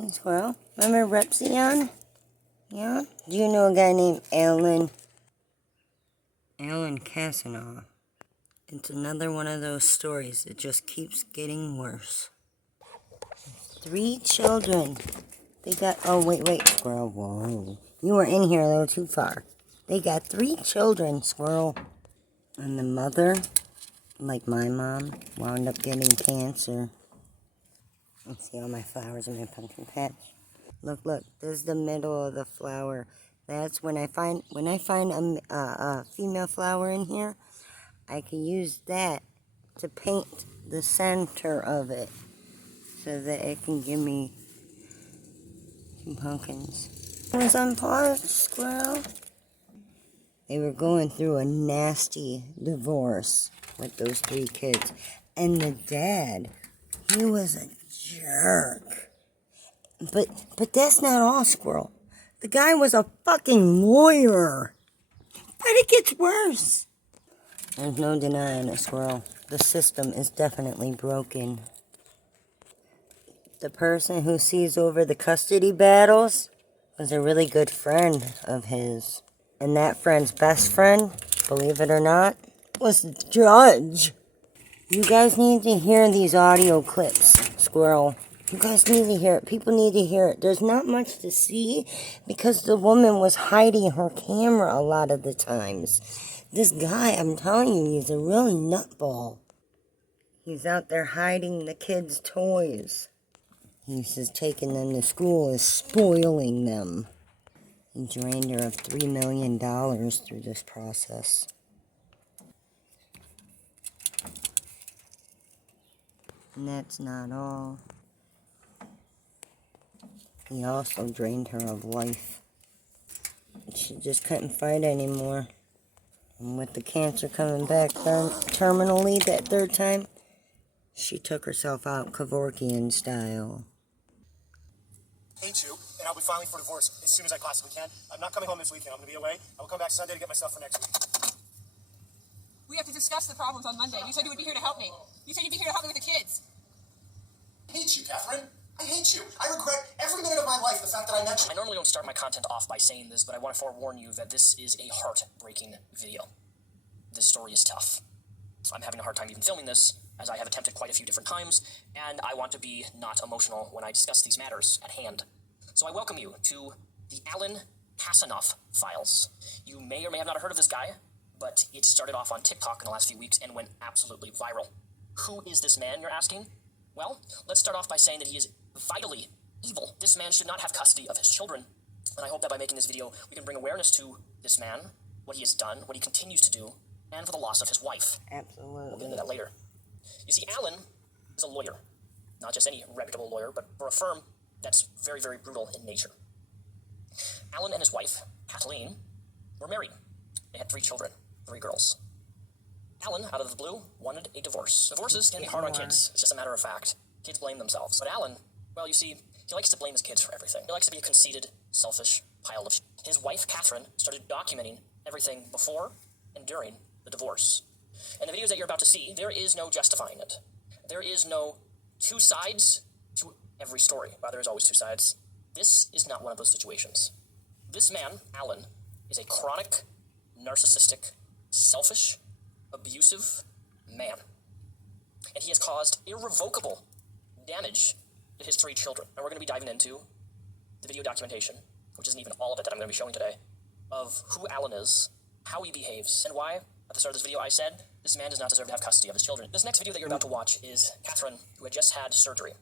Hey, Squirrel. Remember Repzion? Yeah? Do you know a guy named Allan Kassenoff? It's another one of those stories that just keeps getting worse. 3 children. They got... Oh, wait, Squirrel. Whoa. You were in here a little too far. They got 3 children, Squirrel. And the mother, like my mom, wound up getting cancer. Let's see all my flowers in my pumpkin patch. Look, there's the middle of the flower. That's when I find a female flower in here, I can use that to paint the center of it so that it can give me some pumpkins. I was on pause, Squirrel. They were going through a nasty divorce with those 3 kids. And the dad, he was a jerk. But that's not all, Squirrel. The guy was a fucking lawyer. But it gets worse. There's no denying it, Squirrel. The system is definitely broken. The person who sees over the custody battles was a really good friend of his. And that friend's best friend, believe it or not, was the judge. You guys need to hear these audio clips, Squirrel. You guys need to hear it. People need to hear it. There's not much to see because the woman was hiding her camera a lot of the times. This guy, I'm telling you, he's a real nutball. He's out there hiding the kids' toys. He says taking them to school is spoiling them. He drained her of $3 million through this process. And that's not all. He also drained her of life. She just couldn't fight anymore. And with the cancer coming back terminally that 3rd time, she took herself out Kevorkian style. Hate you, and I'll be filing for divorce as soon as I possibly can. I'm not coming home this weekend. I'm going to be away. I will come back Sunday to get my stuff for next week. We have to discuss the problems on Monday. You said you would be here to help me. You said you'd be here to help me with the kids. I hate you, Catherine. I hate you. I regret every minute of my life the fact that I met you. I normally don't start my content off by saying this, but I want to forewarn you that this is a heartbreaking video. This story is tough. I'm having a hard time even filming this, as I have attempted quite a few different times, and I want to be not emotional when I discuss these matters at hand. So I welcome you to the Allan Kassenoff files. You may or may have not heard of this guy, but it started off on TikTok in the last few weeks and went absolutely viral. Who is this man, you're asking? Well, let's start off by saying that he is vitally evil. This man should not have custody of his children. And I hope that by making this video, we can bring awareness to this man, what he has done, what he continues to do, and for the loss of his wife. Absolutely. We'll get into that later. You see, Allan is a lawyer. Not just any reputable lawyer, but for a firm that's very, very brutal in nature. Allan and his wife, Kathleen, were married. They had 3 children, 3 girls. Allan, out of the blue, wanted a divorce. Divorces can be hard on kids. It's just a matter of fact. Kids blame themselves. But Allan, well, you see, he likes to blame his kids for everything. He likes to be a conceited, selfish pile of shit. His wife, Catherine, started documenting everything before and during the divorce. And the videos that you're about to see, there is no justifying it. There is no 2 sides to every story. Well, there's always 2 sides. This is not one of those situations. This man, Allan, is a chronic, narcissistic, selfish, abusive man. And he has caused irrevocable damage to his 3 children. And we're going to be diving into the video documentation, which isn't even all of it that I'm going to be showing today, of who Allan is, how he behaves, and why, at the start of this video, I said this man does not deserve to have custody of his children. This next video that you're about to watch is Catherine, who had just had surgery.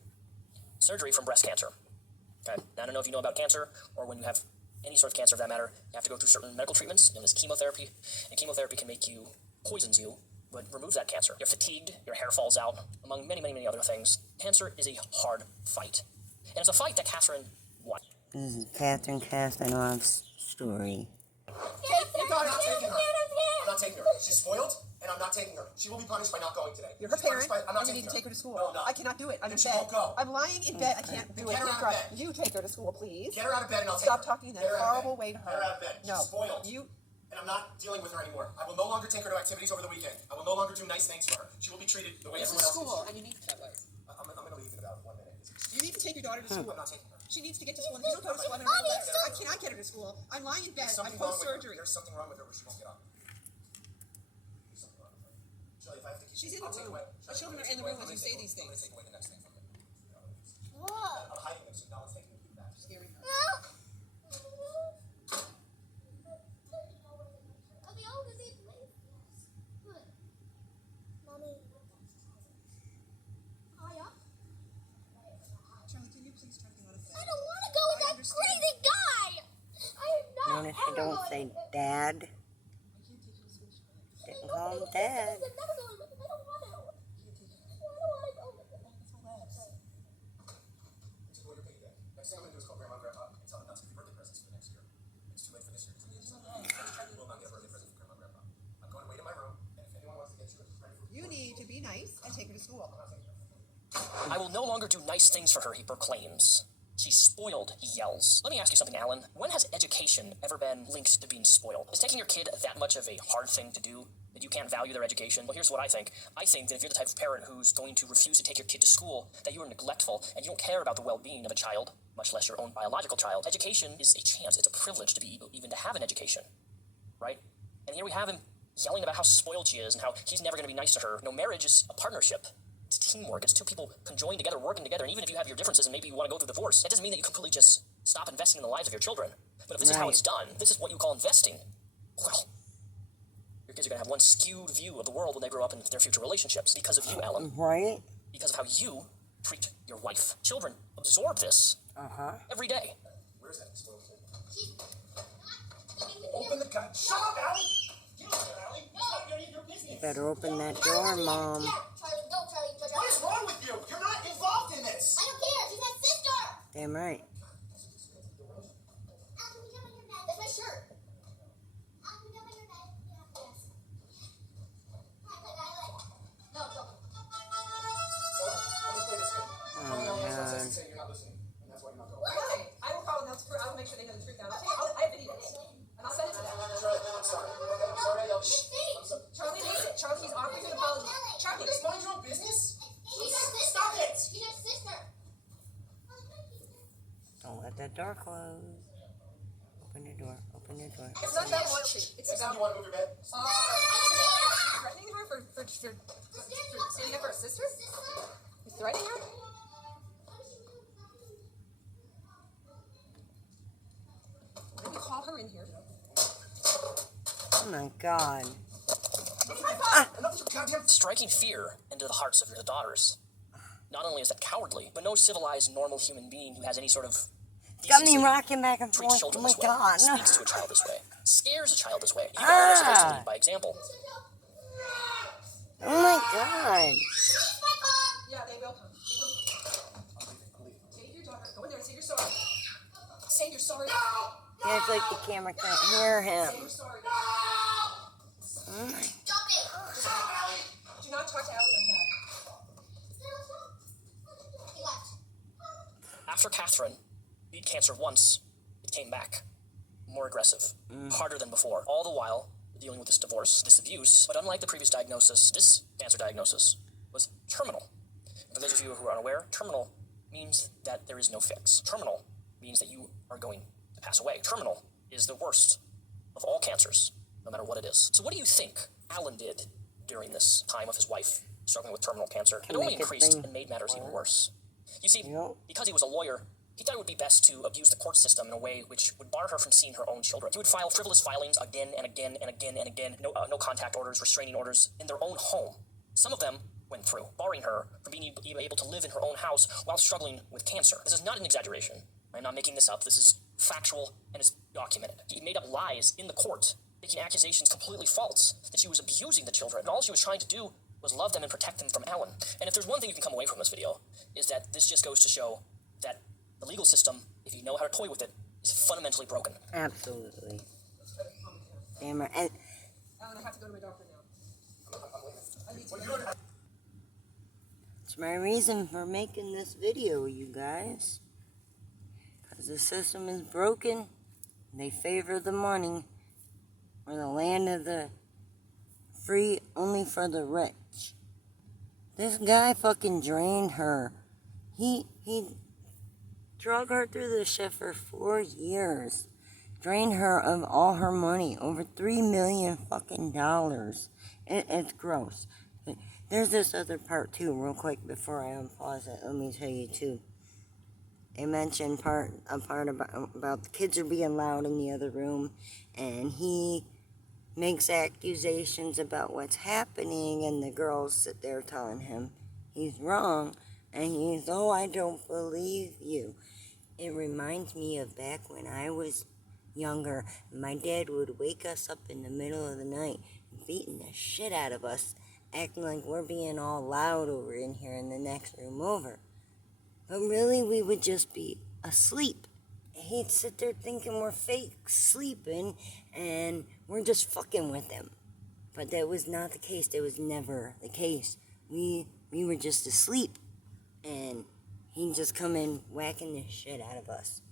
Surgery from breast cancer. Okay, now, I don't know if you know about cancer, or when you have any sort of cancer for that matter, you have to go through certain medical treatments, known as chemotherapy, and chemotherapy can make you, poisons you, but removes that cancer. You're fatigued, your hair falls out, among many, many, many other things. Cancer is a hard fight. And it's a fight that Catherine won. This is Catherine Kassenoff's story. I'm not taking her. She's spoiled, and I'm not taking her. She will be punished by not going today. You're her She's parent, I'm not and you need to taking take her to school. No, I'm not. I cannot do it. I'm Then in she bed. won't go. I'm lying in bed. I can't do it. Get her out of Cry. bed. You take her to school, please. Get her out of bed, and I'll take Stop her. talking that Get her out of horrible bed. way to her. Get her out of bed. She's No. spoiled. And I'm not dealing with her anymore. I will no longer take her to activities over the weekend. I will no longer do nice things for her. She will be treated the way This is everyone else school, is. and you need to that way. I'm going to leave in about 1 minute. You need to take your daughter to school. I'm not taking her. She needs to get to school. If you don't go to school, I'm going to write a letter. I cannot get her to school. I'm lying in bed. I'm post-surgery. There's something wrong with her, but she won't get up. There's something wrong with her. Shelly, if I have to keep She's in the room. The children are in the room as you say these things. I'm going to take away the next thing from you. What? I'm hiding them so no one's taking them back. Scaring her. Are they all the same place? Good. Mommy. Aya? Charlie, can you please try to get out of bed? I don't want to go with that crazy guy! I am not Notice you don't say Dad. Didn't call him Dad. I'm never going with him. I don't want to. I don't want to go with him. Take away your piggyback. Next thing I'm going to do is call Grandma and Grandpa and tell them not to give you birthday presents for next year. It's too late for this year. You will not get a birthday present from Grandma and Grandpa. I'm going to wait in my room, and if anyone wants to get you a present for You need to be nice and take her to school. I will no longer do nice things for her, he proclaims. She's spoiled, he yells. Let me ask you something, Alan. When has education ever been linked to being spoiled? Is taking your kid that much of a hard thing to do, that you can't value their education? Well, here's what I think. I think that if you're the type of parent who's going to refuse to take your kid to school, that you are neglectful and you don't care about the well-being of a child, much less your own biological child. Education is a chance. It's a privilege to be able even to have an education, right? And here we have him yelling about how spoiled she is and how he's never going to be nice to her. No, marriage is a partnership. It's teamwork. It's two people conjoined together, working together. And even if you have your differences and maybe you want to go through divorce, that doesn't mean that you completely just stop investing in the lives of your children. But if this is how it's done, this is what you call investing, well, your kids are going to have one skewed view of the world when they grow up in their future relationships because of you, Alan. Right? Because of how you treat your wife. Children absorb this every day. Where's that spoiled kid? She's Open the gun. Shut up, Allie! Get over there, Allie. It's not any of your business. Better open that door, Mom. Yeah, Charlie, go, Charlie. Go, What is wrong with you? You're not involved in this. I don't care. She's my sister. Damn right. Al, can we jump on your bed? That's my shirt. Al, can we jump on your bed? Yeah, yes. I like that. No, go. I'm going to play this game. Oh, God. Saying you're not listening, and that's why you're not going. Okay, I will call and I will make sure they know the truth now. I have videos. And I'll send it to them. Charlie, I'm sorry. I'm sorry. Charlie needs it. Charlie, he's offering an apology. Charlie, Mind your own business? She's our sister. Stop it! She's our sister. Don't let that door close. Open the door. Open the door. it's not about loyalty. It's Next time about you want to move your bed? threatening her for standing up for her sister? He's threatening her? Maybe call her in here. Oh my God. Striking fear into the hearts of your daughters. Not only is that cowardly, but no civilized, normal human being who has any sort of Got me decency rocking back and treats forth. Oh children my this way, God. speaks to a child this way, scares a child this way. You are supposed to lead by example. Oh my God. Yeah, they will come. Take your daughter. Go in there and say you're sorry. Say you're sorry. He acts like the camera can't hear him. Say you're sorry. Oh my. Stop it. Do not talk to Allie like that. He left. After Catherine beat cancer once, it came back. More aggressive, harder than before. All the while, dealing with this divorce, this abuse. But unlike the previous diagnosis, this cancer diagnosis was terminal. For those of you who are unaware, terminal means that there is no fix. Terminal means that you are going to pass away. Terminal is the worst of all cancers, no matter what it is. So what do you think Alan did during this time of his wife struggling with terminal cancer? It only make it increased thing and made matters even worse. You see, Yep. because he was a lawyer, he thought it would be best to abuse the court system in a way which would bar her from seeing her own children. He would file frivolous filings again and again and again and again, no contact orders, restraining orders, in their own home. Some of them went through, barring her from being able to live in her own house while struggling with cancer. This is not an exaggeration. I'm not making this up. This is factual and is documented. He made up lies in the court, making accusations completely false, that she was abusing the children. And all she was trying to do was love them and protect them from Alan. And if there's one thing you can come away from this video, is that this just goes to show that the legal system, if you know how to toy with it, is fundamentally broken. Absolutely. Damn right. And Alan, I have to go to my doctor now. I need to go. it's my reason for making this video, you guys. Because the system is broken. They favor the money. We're the land of the free only for the rich. This guy fucking drained her. He drug her through the shit for 4 years. Drained her of all her money, over $3 million fucking dollars. It's gross. There's this other part too, real quick, before I unpause it. Let me tell you too. It mentioned a part about the kids are being loud in the other room, and he makes accusations about what's happening, and the girls sit there telling him he's wrong, and he's, oh, I don't believe you. It reminds me of back when I was younger. My dad would wake us up in the middle of the night, beating the shit out of us, acting like we're being all loud over in here in the next room over. But really, we would just be asleep. He'd sit there thinking we're fake sleeping, and we're just fucking with him. But that was not the case. That was never the case. We were just asleep, and he'd just come in whacking the shit out of us,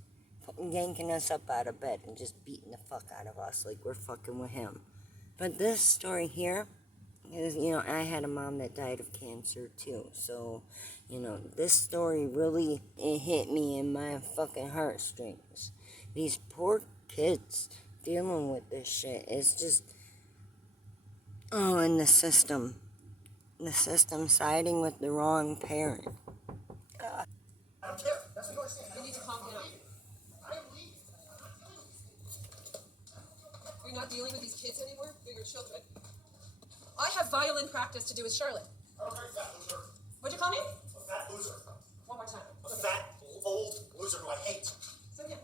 yanking us up out of bed and just beating the fuck out of us like we're fucking with him. But this story here is, I had a mom that died of cancer too, so, this story really, it hit me in my fucking heartstrings. These poor kids dealing with this shit is just, and the system siding with the wrong parent. I don't care. That's what you understand. You need to calm down. You're not dealing with these kids anymore? They're your children. I have violin practice to do with Charlotte. I'm a very fat loser. What'd you call me? A fat loser. One more time. A fat, old loser who I hate. So again.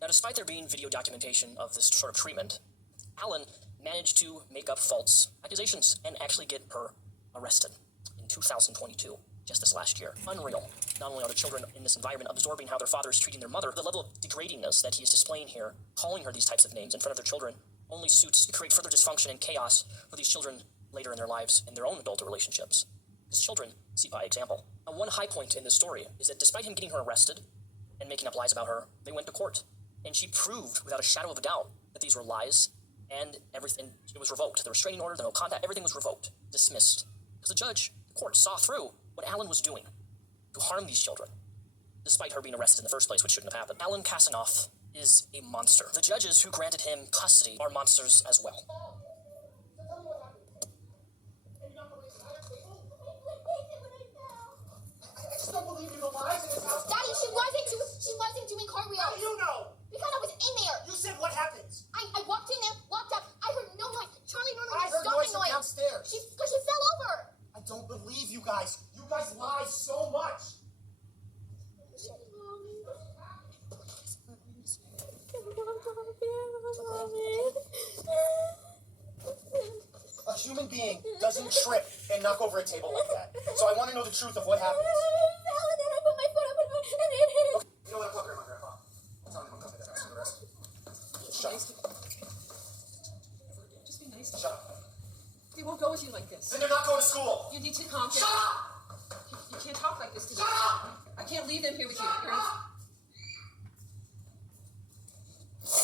Now, despite there being video documentation of this sort of treatment, Allan managed to make up false accusations and actually get her arrested in 2022, just this last year. Unreal. Not only are the children in this environment absorbing how their father is treating their mother, the level of degradingness that he is displaying here, calling her these types of names in front of their children, only suits to create further dysfunction and chaos for these children later in their lives in their own adult relationships. His children see by example. Now, one high point in this story is that despite him getting her arrested and making up lies about her, they went to court. And she proved without a shadow of a doubt that these were lies, and everything, it was revoked. The restraining order, the no contact, everything was revoked, dismissed. Because the judge, the court, saw through what Allan was doing to harm these children, despite her being arrested in the first place, which shouldn't have happened. Allan Kassenoff is a monster. The judges who granted him custody are monsters as well. I just don't believe you the lies in this house. Daddy, she wasn't doing cartwheels. How do you know? Because I was in there. You said what happens? I walked in there, walked up. I heard no noise. Charlie normally I makes heard stomping noise from downstairs. Because she fell over. I don't believe you guys. You guys lie so much. A human being doesn't trip and knock over a table like that. So I want to know the truth of what happened. I put my foot up and it hit it. Okay, you know what? I'm talking to my grandpa. I'm telling him I'm coming to the house for the rest. Shut up. Just be nice to Shut up. They won't go with you like this. Then they're not going to school. You need to calm down. Shut up! You can't talk like this to me. Shut up! I can't leave them here with you.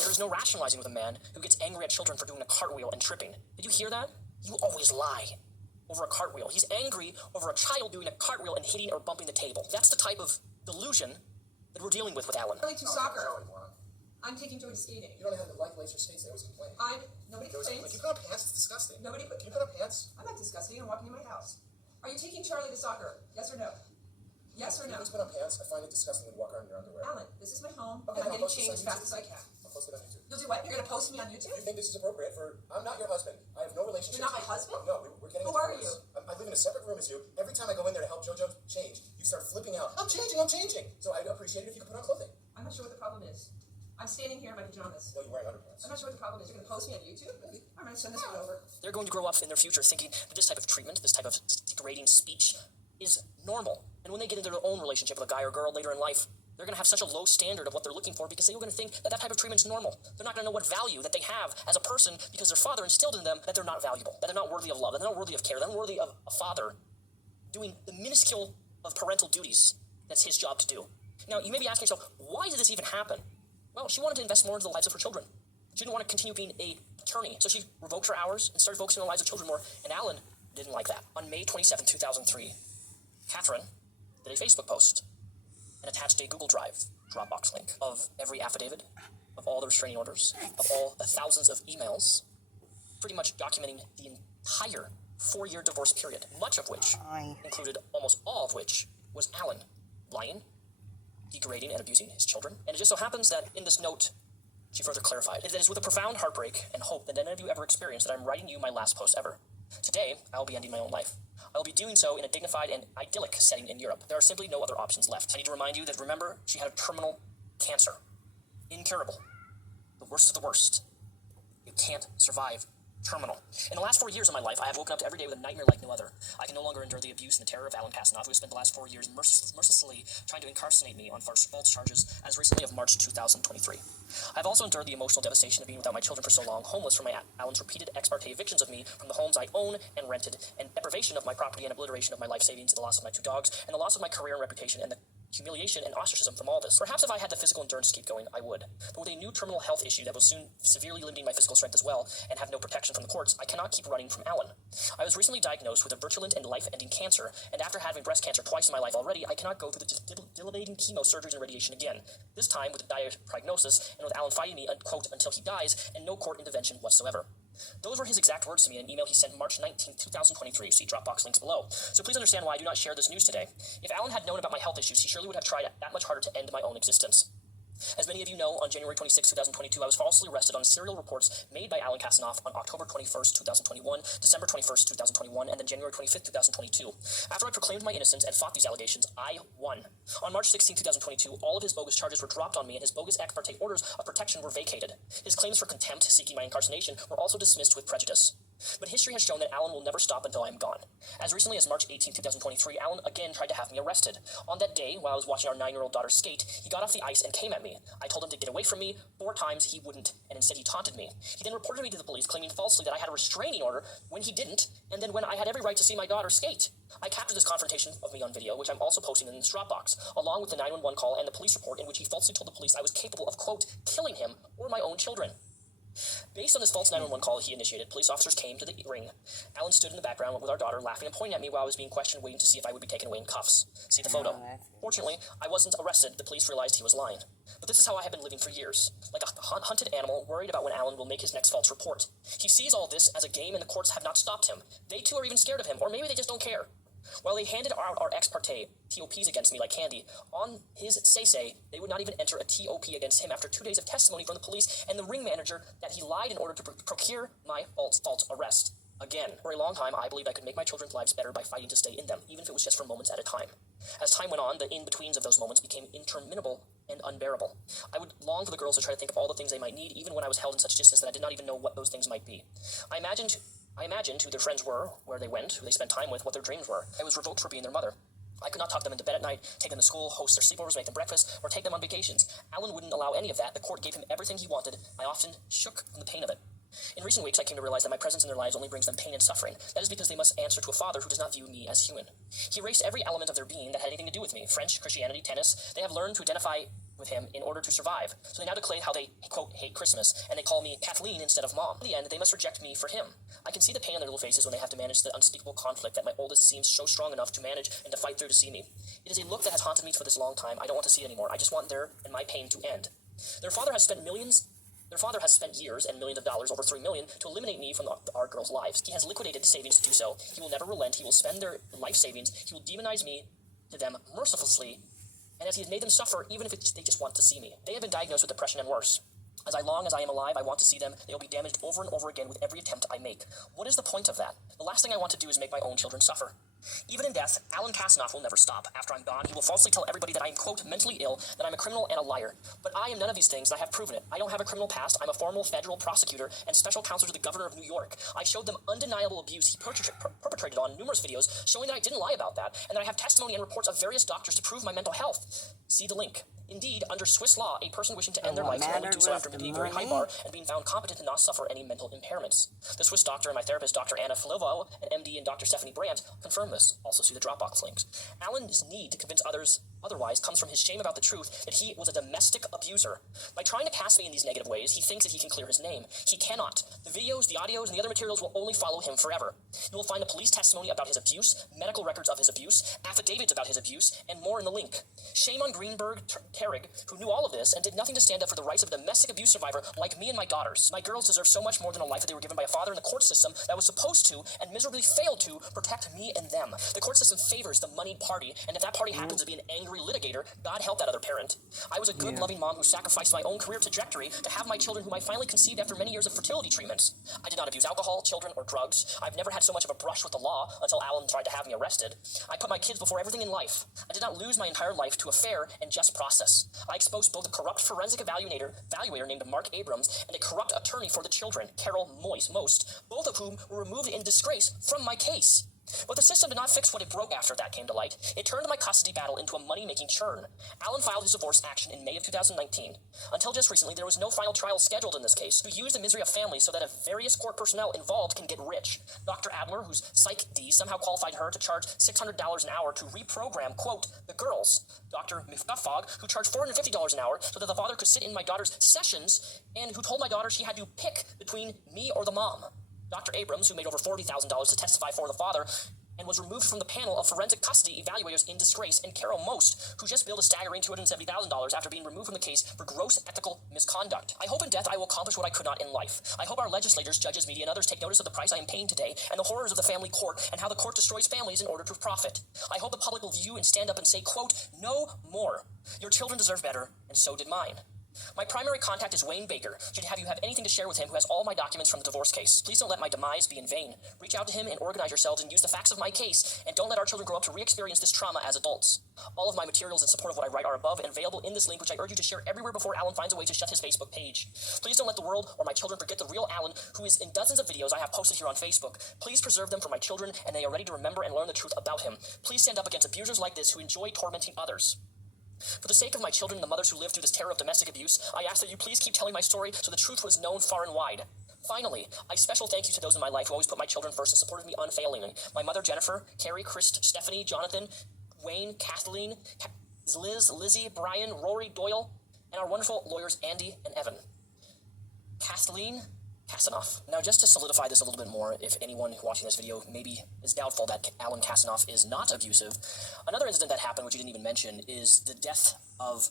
There is no rationalizing with a man who gets angry at children for doing a cartwheel and tripping. Did you hear that? You always lie over a cartwheel. He's angry over a child doing a cartwheel and hitting or bumping the table. That's the type of delusion that we're dealing with Allan. Charlie to soccer. Charlie, moron. I'm taking Joey to skating. You don't have to like laser skates. They always complain. Nobody They always complain. complains. You put on pants. It's disgusting. Nobody put. Can you put on pants? I'm not disgusting. I'm walking in my house. Are you taking Charlie to soccer? Yes or no? Yes or You no? need to put on pants. I find it disgusting when you walk around in your underwear. Alan, this is my home, Okay, and I'm I'll getting post this changed as on fast as I can. I'll post it on YouTube. You'll do what? You're gonna post me on Do you YouTube? think this is appropriate for... I'm not your husband. I have no relationship. You're not to my you. husband? No, we're getting Who a are divorce. I live in a separate room as you. Every time I go in there to help JoJo change, you start flipping out. I'm changing. So I'd appreciate it if you could put on clothing. I'm not sure what the problem is. I'm standing here in my pajamas. No, you're wearing underpants. I'm not sure what the problem is. You're gonna post me on YouTube? I'm gonna send this one over. They're going to grow up in their future thinking that this type of treatment, this type of degrading speech is normal. And when they get into their own relationship with a guy or girl later in life, they're going to have such a low standard of what they're looking for because they're going to think that that type of treatment is normal. They're not going to know what value that they have as a person because their father instilled in them that they're not valuable, that they're not worthy of love, that they're not worthy of care, that they're not worthy of a father doing the minuscule of parental duties that's his job to do. Now, you may be asking yourself, why did this even happen? Well, she wanted to invest more into the lives of her children. She didn't want to continue being an attorney, so she revoked her hours and started focusing on the lives of children more, and Allan didn't like that. On May 27, 2003, Catherine did a Facebook post, and and attached a Google Drive Dropbox link of every affidavit, of all the restraining orders, of all the thousands of emails, pretty much documenting the entire 4-year divorce period, much of which included almost all of which was Allan lying, degrading and abusing his children. And it just so happens that in this note, she further clarified, it is with a profound heartbreak and hope that none of you ever experienced that I'm writing you my last post ever. Today, I will be ending my own life. I will be doing so in a dignified and idyllic setting in Europe. There are simply no other options left. I need to remind you that, remember, she had a terminal cancer. Incurable. The worst of the worst. You can't survive terminal. In the last 4 years of my life, I have woken up every day with a nightmare like no other. I can no longer endure the abuse and the terror of Allan Kassenoff, who has spent the last 4 years mercilessly trying to incarcerate me on false charges as recently of March 2023. I have also endured the emotional devastation of being without my children for so long, homeless from Allan's repeated ex parte evictions of me from the homes I own and rented, and deprivation of my property and obliteration of my life savings, the loss of my 2 dogs, and the loss of my career and reputation, and the humiliation and ostracism from all this. Perhaps if I had the physical endurance to keep going, I would. But with a new terminal health issue that was soon severely limiting my physical strength as well, and have no protection from the courts, I cannot keep running from Allan. I was recently diagnosed with a virulent and life-ending cancer, and after having breast cancer twice in my life already, I cannot go through the debilitating chemo, surgeries, and radiation again. This time with a dire prognosis, and with Allan fighting me, quote, until he dies, and no court intervention whatsoever. Those were his exact words to me in an email he sent March 19, 2023. See Dropbox links below. So please understand why I do not share this news today. If Allan had known about my health issues, he surely would have tried that much harder to end my own existence. As many of you know, on January 26, 2022, I was falsely arrested on serial reports made by Allan Kassenoff on October 21st, 2021, December 21st, 2021, and then January 25th, 2022. After I proclaimed my innocence and fought these allegations, I won. On March 16, 2022, all of his bogus charges were dropped on me, and his bogus ex parte orders of protection were vacated. His claims for contempt, seeking my incarceration, were also dismissed with prejudice. But history has shown that Allan will never stop until I am gone. As recently as March 18, 2023, Allan again tried to have me arrested. On that day, while I was watching our 9-year-old daughter skate, he got off the ice and came at me. I told him to get away from me 4 times. He wouldn't, and instead he taunted me. He then reported me to the police, claiming falsely that I had a restraining order when he didn't, and then when I had every right to see my daughter skate. I captured this confrontation of me on video, which I'm also posting in this Dropbox, along with the 911 call and the police report in which he falsely told the police I was capable of, quote, killing him or my own children. Based on this false 911 call he initiated, police officers came to the ring. Allan stood in the background with our daughter, laughing and pointing at me while I was being questioned, waiting to see if I would be taken away in cuffs. See the photo. Fortunately, I wasn't arrested. The police realized he was lying. But this is how I have been living for years, like a hunted animal, worried about when Allan will make his next false report. He sees all this as a game, and the courts have not stopped him. They too are even scared of him, or maybe they just don't care. While they handed out our ex parte TOPs against me like candy, on his say, they would not even enter a TOP against him after 2 days of testimony from the police and the ring manager that he lied in order to procure my false arrest. Again, for a long time, I believed I could make my children's lives better by fighting to stay in them, even if it was just for moments at a time. As time went on, the in-betweens of those moments became interminable and unbearable. I would long for the girls to try to think of all the things they might need, even when I was held in such distance that I did not even know what those things might be. I imagined who their friends were, where they went, who they spent time with, what their dreams were. I was revoked for being their mother. I could not tuck them into bed at night, take them to school, host their sleepovers, make them breakfast, or take them on vacations. Allan wouldn't allow any of that. The court gave him everything he wanted. I often shook from the pain of it. In recent weeks, I came to realize that my presence in their lives only brings them pain and suffering. That is because they must answer to a father who does not view me as human. He erased every element of their being that had anything to do with me. French, Christianity, tennis. They have learned to identify with him in order to survive. So they now declare how they, quote, hate Christmas, and they call me Kathleen instead of Mom. In the end, they must reject me for him. I can see the pain on their little faces when they have to manage the unspeakable conflict that my oldest seems so strong enough to manage and to fight through to see me. It is a look that has haunted me for this long time. I don't want to see it anymore. I just want their and my pain to end. Their father has spent years and millions of dollars, over $3 million, to eliminate me from our girls' lives. He has liquidated savings to do so. He will never relent. He will spend their life savings. He will demonize me to them mercilessly, and as he has made them suffer, even if they just want to see me. They have been diagnosed with depression and worse. As long as I am alive, I want to see them. They will be damaged over and over again with every attempt I make. What is the point of that? The last thing I want to do is make my own children suffer. Even in death, Allan Kassenoff will never stop. After I'm gone, he will falsely tell everybody that I am, quote, mentally ill, that I'm a criminal and a liar. But I am none of these things, and I have proven it. I don't have a criminal past. I'm a formal federal prosecutor and special counsel to the governor of New York. I showed them undeniable abuse he perpetrated on numerous videos, showing that I didn't lie about that, and that I have testimony and reports of various doctors to prove my mental health. See the link. Indeed, under Swiss law, a person wishing to end their life can only do so after being very high bar and being found competent to not suffer any mental impairments. The Swiss doctor and my therapist, Dr. Anna Filovo, an MD, and Dr. Stephanie Brandt confirm this. Also see the Dropbox links. Allan's need to convince others otherwise comes from his shame about the truth that he was a domestic abuser. By trying to cast me in these negative ways, he thinks that he can clear his name. He cannot. The videos, the audios, and the other materials will only follow him forever. You will find a police testimony about his abuse, medical records of his abuse, affidavits about his abuse, and more in the link. Shame on Greenberg Terrig, who knew all of this and did nothing to stand up for the rights of a domestic abuse survivor like me and my daughters. My girls deserve so much more than a life that they were given by a father in the court system that was supposed to and miserably failed to protect me and them. The court system favors the moneyed party, and if that party happens to be an angry litigator, God help that other parent. I was a good, loving mom who sacrificed my own career trajectory to have my children, whom I finally conceived after many years of fertility treatments. I did not abuse alcohol, children, or drugs. I've never had so much of a brush with the law until Allan tried to have me arrested. I put my kids before everything in life. I did not lose my entire life to a fair and just process. I exposed both a corrupt forensic evaluator named Mark Abrams and a corrupt attorney for the children, Carol Most, both of whom were removed in disgrace from my case. But the system did not fix what it broke after that came to light. It turned my custody battle into a money-making churn. Allan filed his divorce action in May of 2019. Until just recently, there was no final trial scheduled in this case. We used the misery of families so that various court personnel involved can get rich. Dr. Adler, whose Psych D somehow qualified her to charge $600 an hour to reprogram, quote, the girls. Dr. Mifgafog, who charged $450 an hour so that the father could sit in my daughter's sessions, and who told my daughter she had to pick between me or the mom. Dr. Abrams, who made over $40,000 to testify for the father, and was removed from the panel of forensic custody evaluators in disgrace, and Carol Most, who just billed a staggering $270,000 after being removed from the case for gross ethical misconduct. I hope in death I will accomplish what I could not in life. I hope our legislators, judges, media, and others take notice of the price I am paying today and the horrors of the family court and how the court destroys families in order to profit. I hope the public will view and stand up and say, quote, no more. Your children deserve better, and so did mine. My primary contact is Wayne Baker. Should you have anything to share with him, who has all my documents from the divorce case. Please don't let my demise be in vain. Reach out to him and organize yourselves and use the facts of my case, and don't let our children grow up to re-experience this trauma as adults. All of my materials in support of what I write are above and available in this link, which I urge you to share everywhere before Allan finds a way to shut his Facebook page. Please don't let the world or my children forget the real Allan, who is in dozens of videos I have posted here on Facebook. Please preserve them for my children, and they are ready to remember and learn the truth about him. Please stand up against abusers like this who enjoy tormenting others. For the sake of my children and the mothers who live through this terror of domestic abuse, I ask that you please keep telling my story so the truth was known far and wide. Finally, a special thank you to those in my life who always put my children first and supported me unfailingly. My mother, Jennifer, Carrie, Chris, Stephanie, Jonathan, Wayne, Kathleen, Liz, Lizzie, Brian, Rory, Doyle, and our wonderful lawyers, Andy and Evan. Kathleen Kassenoff. Now, just to solidify this a little bit more, if anyone watching this video maybe is doubtful that Allan Kassenoff is not abusive, another incident that happened, which you didn't even mention, is the death of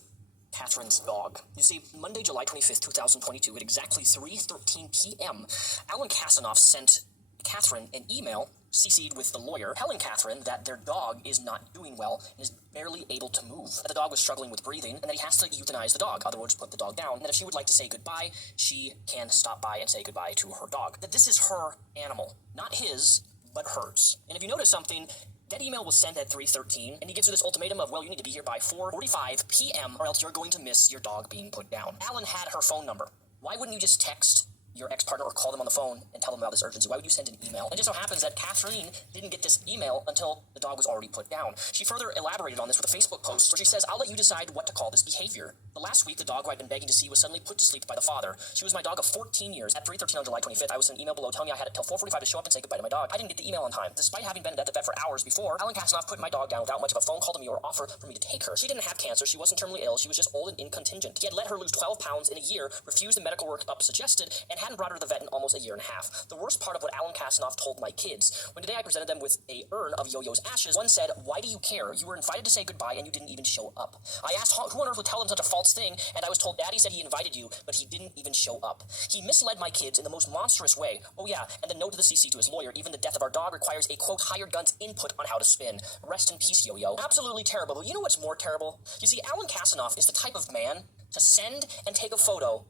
Catherine's dog. You see, Monday, July 25th, 2022, at exactly 3:13 p.m., Allan Kassenoff sent Catherine an email, CC'd with the lawyer, telling Catherine that their dog is not doing well and is barely able to move, that the dog was struggling with breathing, and that he has to euthanize the dog, other words, put the dog down, and that if she would like to say goodbye, she can stop by and say goodbye to her dog. That this is her animal, not his, but hers. And if you notice something, that email was sent at 3:13, and he gives her this ultimatum of, well, you need to be here by 4:45 p.m. or else you're going to miss your dog being put down. Allan had her phone number. Why wouldn't you just text your ex-partner or call them on the phone and tell them about this urgency? Why would you send an email? And it just so happens that Catherine didn't get this email until the dog was already put down. She further elaborated on this with a Facebook post where she says, I'll let you decide what to call this behavior. The last week, the dog who I'd been begging to see was suddenly put to sleep by the father. She was my dog of 14 years. At 3:13 on July 25th, I was sent an email below telling me I had until 4:45 to show up and say goodbye to my dog. I didn't get the email on time. Despite having been at the vet for hours before, Allan Kassenoff put my dog down without much of a phone call to me or offer for me to take her. She didn't have cancer. She wasn't terminally ill. She was just old and incontingent. He had let her lose 12 pounds in a year, refused the medical workup suggested, and hadn't brought her to the vet in almost a year and a half. The worst part of what Allan Kassenoff told my kids. When today I presented them with a urn of Yo-Yo's ashes, one said, why do you care? You were invited to say goodbye and you didn't even show up. I asked who on earth would tell him such a false thing, and I was told Daddy said he invited you, but he didn't even show up. He misled my kids in the most monstrous way. Oh yeah, and the note to the CC to his lawyer, even the death of our dog requires a, quote, hired gun's input on how to spin. Rest in peace, Yo-Yo. Absolutely terrible, but you know what's more terrible? You see, Allan Kassenoff is the type of man to send and take a photo,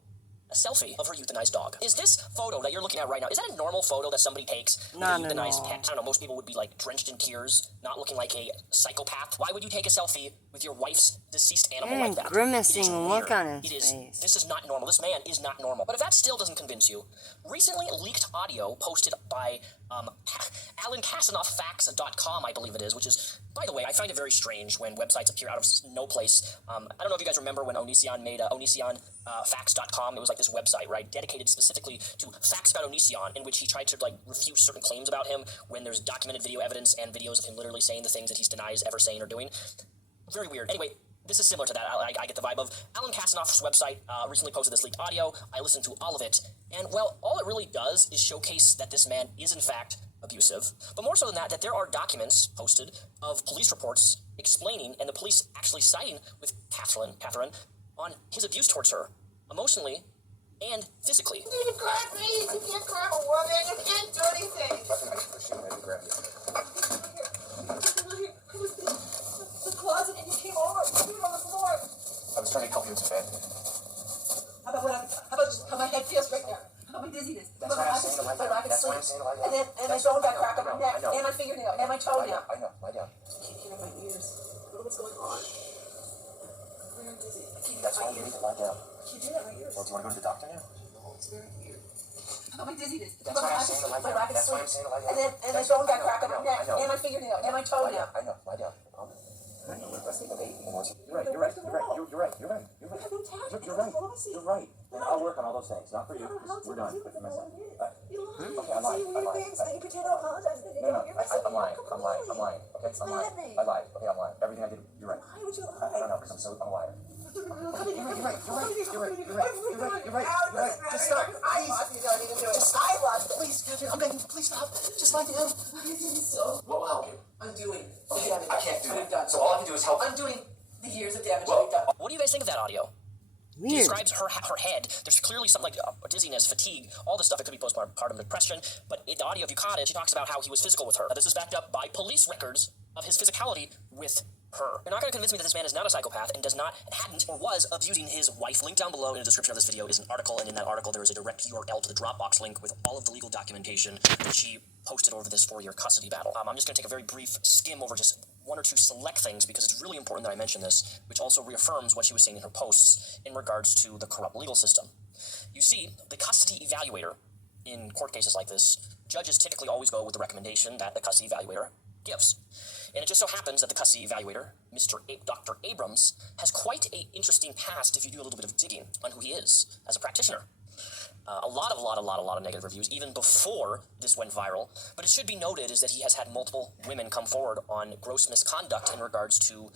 a selfie of her euthanized dog. Is this photo that you're looking at right now, is that a normal photo that somebody takes with a euthanized pet? I don't know, most people would be like drenched in tears, not looking like a psychopath. Why would you take a selfie with your wife's deceased animal like that? Grimacing look on his face. This is not normal. This man is not normal. But if that still doesn't convince you, recently leaked audio posted by Allan Kassenoff facts.com, I believe it is, which is, by the way, I find it very strange when websites appear out of no place. I don't know if you guys remember when Onision made Onision facts.com. It was like this website, right, dedicated specifically to facts about Onision, in which he tried to, like, refute certain claims about him when there's documented video evidence and videos of him literally saying the things that he denies ever saying or doing. Very weird. Anyway, this is similar to that. I get the vibe of Allan Kassenoff's website recently posted this leaked audio. I listened to all of it, and, well, all it really does is showcase that this man is, in fact, abusive. But more so than that, that there are documents posted of police reports explaining, and the police actually siding with Catherine on his abuse towards her, emotionally and physically. You grab me. You can't grab a woman. You can't do anything. I can push you and maybe grab you. It was the closet and you came over. You were on the floor. I was trying to help you into bed. How about just how my head feels right now? How my dizziness. That's why I'm saying to lie down. That's why I'm saying to lie down. And my bone got cracked on my neck. And my fingernail. And my toenail. I know. Lie down. I can't hear my ears. I don't know what's going on. I'm very dizzy. I can't hear That's why my you need ears. to lie down. I can't hear my ears. Well, do you want to go to the doctor now? It's very weird. How about my dizziness? That's why I'm saying to lie down. That's why I'm saying to lie down. And my bone got cracked on my neck. And my fingernail. And my toenail. I know. Lie down. I know. We're resting the baby. You're right. You're right. And I'll work on all those things. Not for you. We're done. But for myself. Okay, I lied. You pretend to apologize. No, I'm lying. Okay, I'm lying. I lied. Okay, I'm lying. Everything I did, you're right. Why would you I lie? don't know, because I'm a liar. You're right. Just stop. I lost you. Don't even do it. I lost it. Please, Catherine, I'm begging. Please stop. Just lie down. So What will help you? I'm doing the Okay, damage I can't do we've that. done. So all I can do is help. I'm doing the years of damage Well, we've done. What do you guys think of that audio? He Weird. describes her head. There's clearly something like dizziness, fatigue, all this stuff. It could be postpartum depression. But in the audio, if you caught it, she talks about how he was physical with her. Now, this is backed up by police records of his physicality with her. You're not going to convince me that this man is not a psychopath and does not, hadn't, or was abusing his wife. Link down below in the description of this video is an article, and in that article there is a direct URL to the Dropbox link with all of the legal documentation that she posted over this 4-year custody battle. I'm just going to take a very brief skim over just one or two select things because it's really important that I mention this, which also reaffirms what she was saying in her posts in regards to the corrupt legal system. You see, the custody evaluator in court cases like this, judges typically always go with the recommendation that the custody evaluator gives. And it just so happens that the custody evaluator, Dr. Abrams, has quite an interesting past if you do a little bit of digging on who he is as a practitioner. A lot of negative reviews, even before this went viral. But it should be noted is that he has had multiple women come forward on gross misconduct in regards to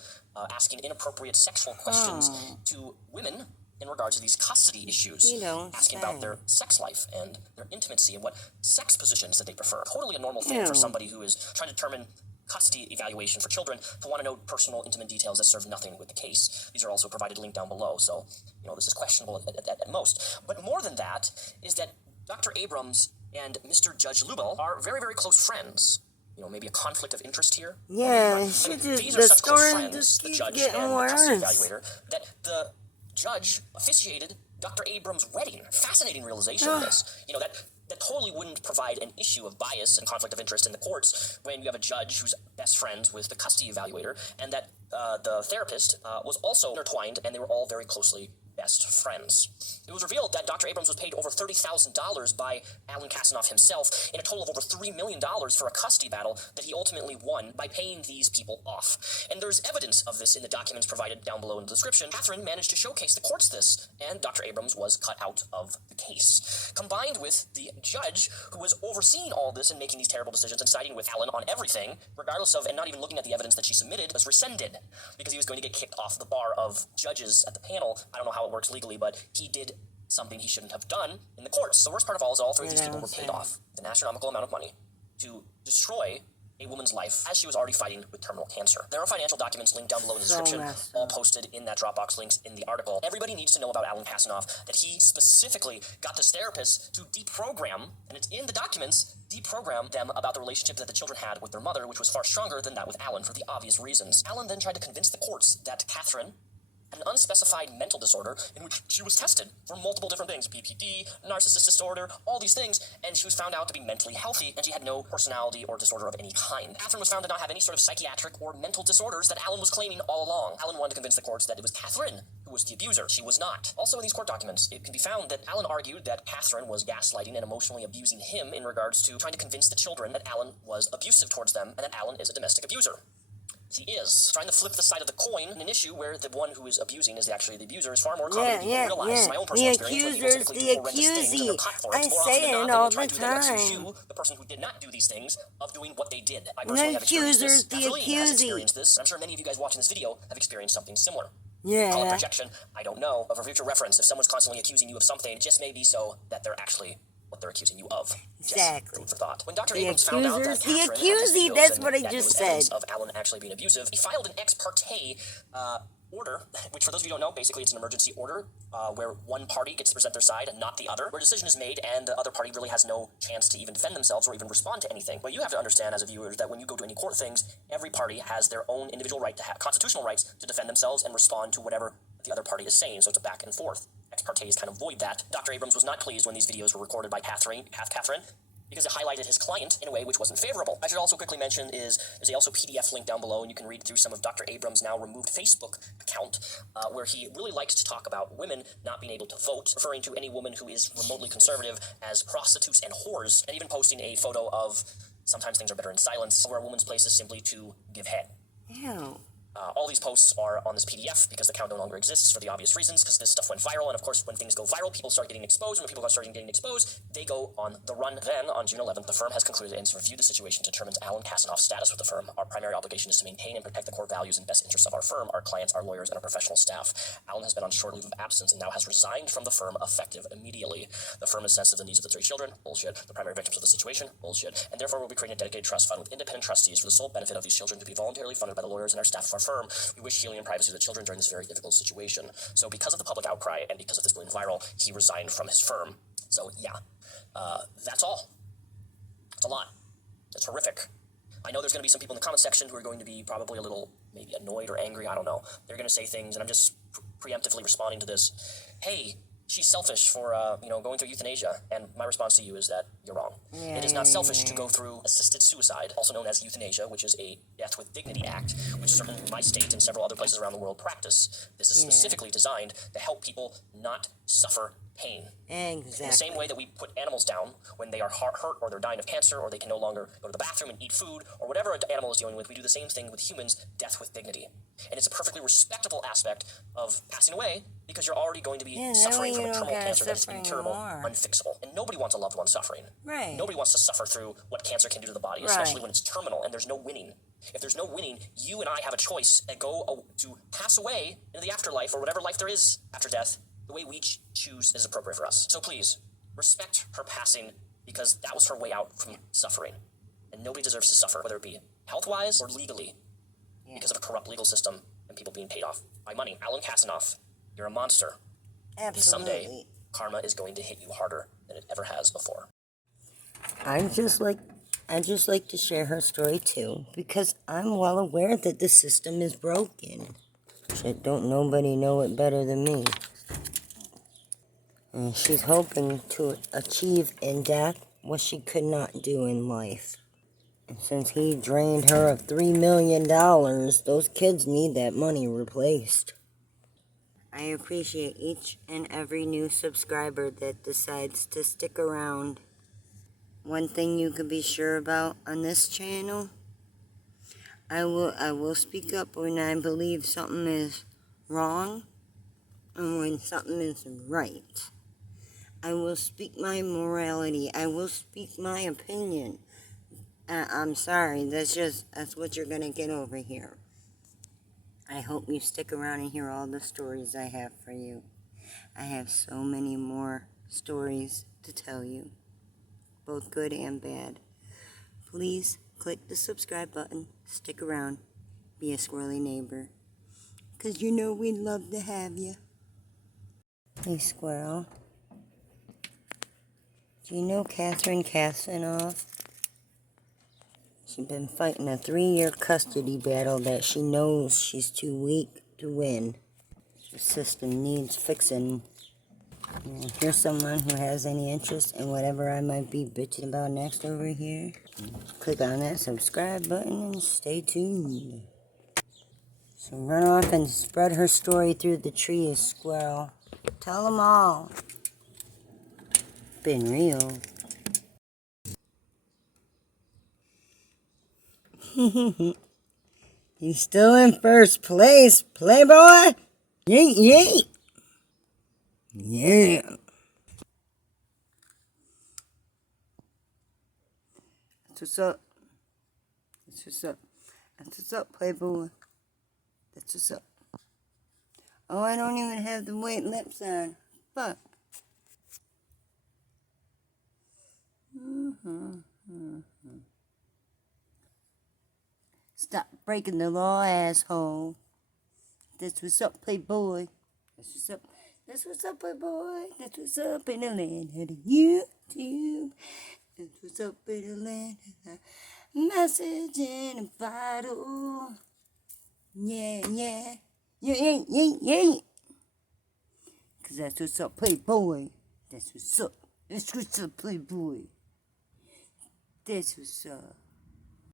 asking inappropriate sexual questions to women in regards to these custody issues, asking about their sex life and their intimacy and what sex positions that they prefer. Totally a normal thing for somebody who is trying to determine custody evaluation for children to want to know personal, intimate details that serve nothing with the case. These are also provided linked down below, so, this is questionable at most. But more than that is that Dr. Abrams and Mr. Judge Lubel are very, very close friends. Maybe a conflict of interest here. Yeah, These are the such close story friends, just the keeps judge getting and the custody worse. evaluator, that the judge officiated Dr. Abrams' wedding. Fascinating realization of this. That totally wouldn't provide an issue of bias and conflict of interest in the courts when you have a judge who's best friends with the custody evaluator, and that the therapist was also intertwined, and they were all very closely best friends. It was revealed that Dr. Abrams was paid over $30,000 by Allan Kassenoff himself in a total of over $3 million for a custody battle that he ultimately won by paying these people off. And there's evidence of this in the documents provided down below in the description. Catherine managed to showcase the courts this, and Dr. Abrams was cut out of the case. Combined with the judge who was overseeing all this and making these terrible decisions and siding with Allan on everything, regardless of, and not even looking at the evidence that she submitted, was rescinded because he was going to get kicked off the bar of judges at the panel. I don't know how it works legally, but he did something he shouldn't have done in the courts. The worst part of all is all three of these people were paid off an astronomical amount of money to destroy a woman's life as she was already fighting with terminal cancer. There are financial documents linked down below in the description, all posted in that Dropbox links in the article. Everybody needs to know about Allan Kassenoff, that he specifically got this therapist to deprogram, and it's in the documents, deprogram them about the relationship that the children had with their mother, which was far stronger than that with Allan for the obvious reasons. Allan then tried to convince the courts that Catherine had an unspecified mental disorder in which she was tested for multiple different things, BPD, narcissist disorder, all these things, and she was found out to be mentally healthy, and she had no personality or disorder of any kind. Catherine was found to not have any sort of psychiatric or mental disorders that Allan was claiming all along. Allan wanted to convince the courts that it was Catherine who was the abuser. She was not. Also in these court documents, it can be found that Allan argued that Catherine was gaslighting and emotionally abusing him in regards to trying to convince the children that Allan was abusive towards them and that Allan is a domestic abuser. He is. Trying to flip the side of the coin in an issue where the one who is abusing is actually the abuser is far more common than people realize. My own personal experience, when people typically do horrendous things and they're caught for it, more often than not, they will try to do that accuse the person who did not do these things, of doing what they did. I personally have experienced this. Kathleen has experienced this. I'm sure many of you guys watching this video have experienced something similar. Call it projection, I don't know. But for future reference, if someone's constantly accusing you of something, it just may be so that they're actually what they're accusing you of. Exactly. Food for thought. When Dr. Abrams found out that the Catherine accusee, that's what I just said. Of Allan actually being abusive, he filed an ex parte order, which for those of you who don't know, basically it's an emergency order where one party gets to present their side and not the other, where a decision is made and the other party really has no chance to even defend themselves or even respond to anything. What you have to understand as a viewer is that when you go to any court things, every party has their own individual right to have constitutional rights to defend themselves and respond to whatever the other party is saying, so it's a back and forth. Ex partes kind of void that. Dr. Abrams was not pleased when these videos were recorded by Catherine, because it highlighted his client in a way which wasn't favorable. I should also quickly mention there's also a PDF link down below, and you can read through some of Dr. Abrams' now removed Facebook account, where he really likes to talk about women not being able to vote, referring to any woman who is remotely conservative as prostitutes and whores, and even posting a photo of sometimes things are better in silence, where a woman's place is simply to give head. Ew. All these posts are on this PDF because the account no longer exists for the obvious reasons, because this stuff went viral, and of course when things go viral, people start getting exposed, and when people start getting exposed, they go on the run. Then, on June 11th, the firm has concluded and reviewed the situation, determines Allan Kassenoff's status with the firm. Our primary obligation is to maintain and protect the core values and best interests of our firm, our clients, our lawyers, and our professional staff. Allan has been on short leave of absence and now has resigned from the firm effective immediately. The firm is sensitive to the needs of the three children, bullshit. The primary victims of the situation, bullshit. And therefore, we'll be creating a dedicated trust fund with independent trustees for the sole benefit of these children to be voluntarily funded by the lawyers and our staff of our firm. We wish healing and privacy to the children during this very difficult situation. So because of the public outcry and because of this going viral, he resigned from his firm. So yeah, that's all. It's a lot. It's horrific. I know there's going to be some people in the comment section who are going to be probably a little maybe annoyed or angry. I don't know. They're going to say things, and I'm just preemptively responding to this. Hey, she's selfish for, going through euthanasia. And my response to you is that you're wrong. It is not selfish to go through assisted suicide, also known as euthanasia, which is a death with dignity act, which certainly my state and several other places around the world practice. This is specifically designed to help people not suffer pain. Exactly. In the same way that we put animals down when they are hurt or they're dying of cancer or they can no longer go to the bathroom and eat food or whatever an animal is dealing with, we do the same thing with humans, death with dignity. And it's a perfectly respectable aspect of passing away because you're already going to be suffering from a terminal cancer that is incurable, unfixable. And nobody wants a loved one suffering. Right. Nobody wants to suffer through what cancer can do to the body, especially when it's terminal and there's no winning. If there's no winning, you and I have a choice and go to pass away into the afterlife or whatever life there is after death. The way we choose is appropriate for us. So please, respect her passing because that was her way out from suffering. And nobody deserves to suffer, whether it be health-wise or legally, because of a corrupt legal system and people being paid off by money. Allan Kassenoff, you're a monster. Absolutely. And someday, karma is going to hit you harder than it ever has before. I just like to share her story too, because I'm well aware that the system is broken. Shit, don't nobody know it better than me. And she's hoping to achieve in death what she could not do in life. And since he drained her of $3 million, those kids need that money replaced. I appreciate each and every new subscriber that decides to stick around. One thing you can be sure about on this channel, I will speak up when I believe something is wrong and when something is right. I will speak my morality. I will speak my opinion. I'm sorry, that's what you're going to get over here. I hope you stick around and hear all the stories I have for you. I have so many more stories to tell you, both good and bad. Please click the subscribe button, stick around, be a squirrely neighbor, because you know we'd love to have you. Hey, Squirrel. Do you know Catherine Kassenoff? She's been fighting a 3-year custody battle that she knows she's too weak to win. The system needs fixing. If you're someone who has any interest in whatever I might be bitching about next over here, click on that subscribe button and stay tuned. So run off and spread her story through the trees, Squirrel. Tell them all. Been real. He's still in first place, playboy. Yeet, yeet. Yeah. That's what's up. That's what's up. That's what's up, playboy. That's what's up. Oh, I don't even have the white lips on. Fuck. Stop breaking the law, asshole. That's what's up, playboy. That's what's up. That's what's up, playboy. That's what's up in the land of the YouTube. That's what's up in the land of the message in a bottle. Yeah, yeah. Yeah, yeah, yeah, yeah. Cause that's what's up, playboy. That's what's up. That's what's up, playboy. That's what's up.